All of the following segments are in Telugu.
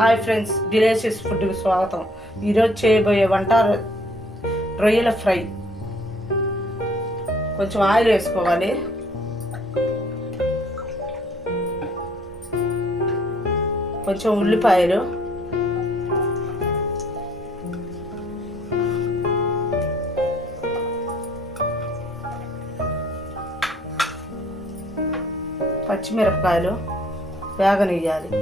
హాయ్ ఫ్రెండ్స్, డిలీషియస్ ఫుడ్కి స్వాగతం. ఈరోజు చేయబోయే వంట రొయ్యల ఫ్రై. కొంచెం ఆయిల్ వేసుకోవాలి. కొంచెం ఉల్లిపాయలు, పచ్చిమిరపకాయలు వేగనియ్యాలి.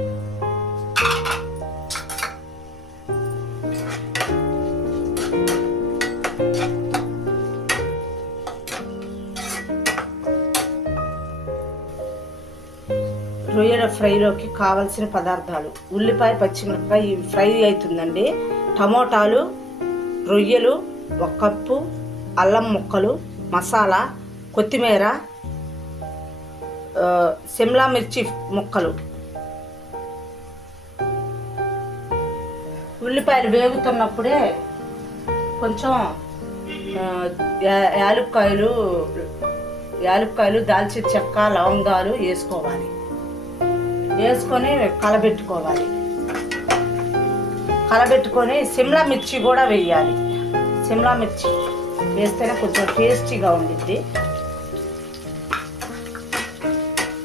రొయ్యల ఫ్రైలోకి కావలసిన పదార్థాలు: ఉల్లిపాయ, పచ్చిమిరపకాయ ఇవి ఫ్రై అవుతుందండి. టమోటాలు, రొయ్యలు 1 కప్పు, అల్లం ముక్కలు, మసాలా, కొత్తిమీర, సిమ్లా మిర్చి ముక్కలు. ఉల్లిపాయలు వేగుతున్నప్పుడే కొంచెం యాలక్కాయలు, దాల్చిన చెక్క, లవంగాలు వేసుకోవాలి. వేసుకొని కలబెట్టుకొని సిమ్లా మిర్చి కూడా వేయాలి. సిమ్లా మిర్చి వేస్తేనే కొంచెం టేస్టీగా ఉండిద్ది.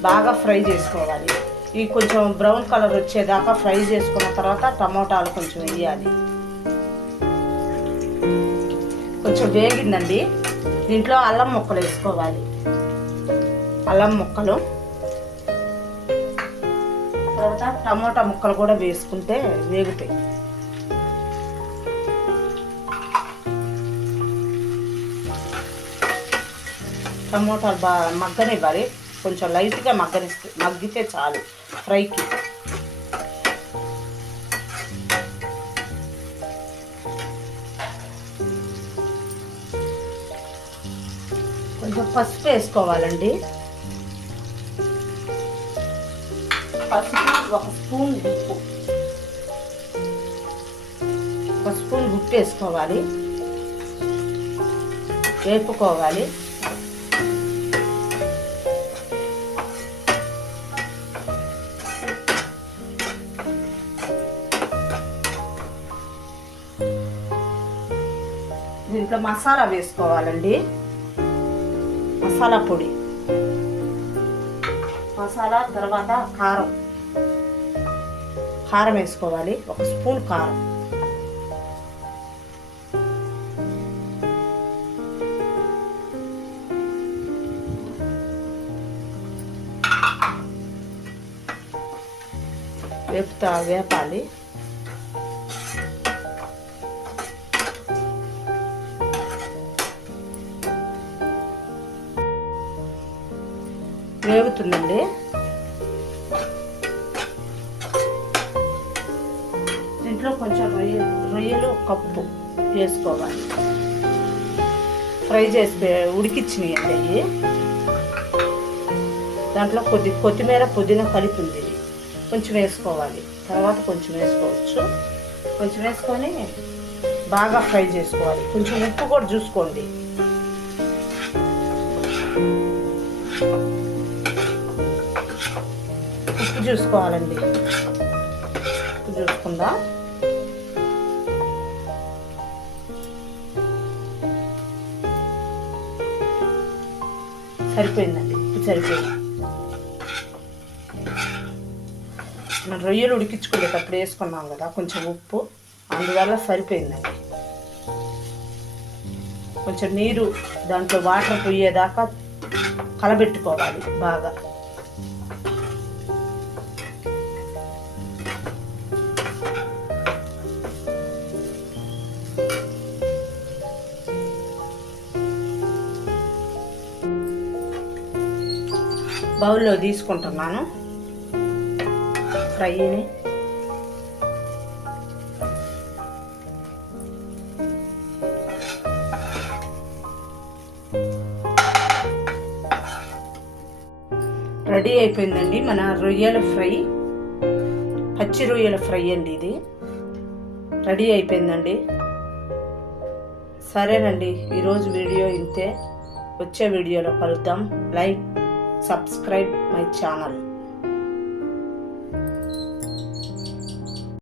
బాగా ఫ్రై చేసుకోవాలి. ఇవి కొంచెం బ్రౌన్ కలర్ వచ్చేదాకా ఫ్రై చేసుకున్న తర్వాత టమోటాలు కొంచెం వేయాలి. కొంచెం వేగిందండి. దీంట్లో అల్లం ముక్కలు వేసుకోవాలి. అల్లం ముక్కలు తర్వాత టమోటా ముక్కలు కూడా వేసుకుంటే వేగుతాయి. టమోటాలు బాగా మగ్గనివ్వాలి. కొంచెం లైట్గా మగ్గితే చాలు ఫ్రైకి. కొంచెం పసుపు వేసుకోవాలండి. పసుపు 1 స్పూన్ ఉప్పు, 1 స్పూన్ ఉప్పు వేసుకోవాలి. వేపుకోవాలి. దీంట్లో మసాలా వేసుకోవాలండి. మసాలా పొడి, మసాలా తర్వాత కారం వేసుకోవాలి. 1 స్పూన్ కారం, వేపాలి. వేగుతుందండి. దీంట్లో కొంచెం రొయ్యలు 1 కప్పు వేసుకోవాలి. ఫ్రై చేసి ఉడికిచ్చినాయండి అవి. దాంట్లో కొత్తిమీర, పుదీనా కలిపి ఉంది. కొంచెం వేసుకోవాలి. తర్వాత కొంచెం వేసుకోవచ్చు. కొంచెం వేసుకొని బాగా ఫ్రై చేసుకోవాలి. కొంచెం ఉప్పు కూడా చూసుకోండి. ఉప్పు చూసుకోవాలండి. ఉప్పు చూసుకుందాం. సరిపోయిందండి. ఉప్పు సరిపోయింది. మనం రొయ్యలు ఉడికించుకునేటప్పుడు వేసుకున్నాం కదా కొంచెం ఉప్పు, అందువల్ల సరిపోయిందండి. కొంచెం నీరు దాంట్లో వాటర్ పోయేదాకా కలబెట్టుకోవాలి బాగా. బౌల్లో తీసుకుంటున్నాను ఫ్రైని. రెడీ అయిపోయిందండి మన రొయ్యల ఫ్రై. పచ్చి రొయ్యల ఫ్రై అండి ఇది. రెడీ అయిపోయిందండి. సరేనండి, ఈరోజు వీడియో ఇంతే. వచ్చే వీడియోలో కలుద్దాం. Like, subscribe my channel.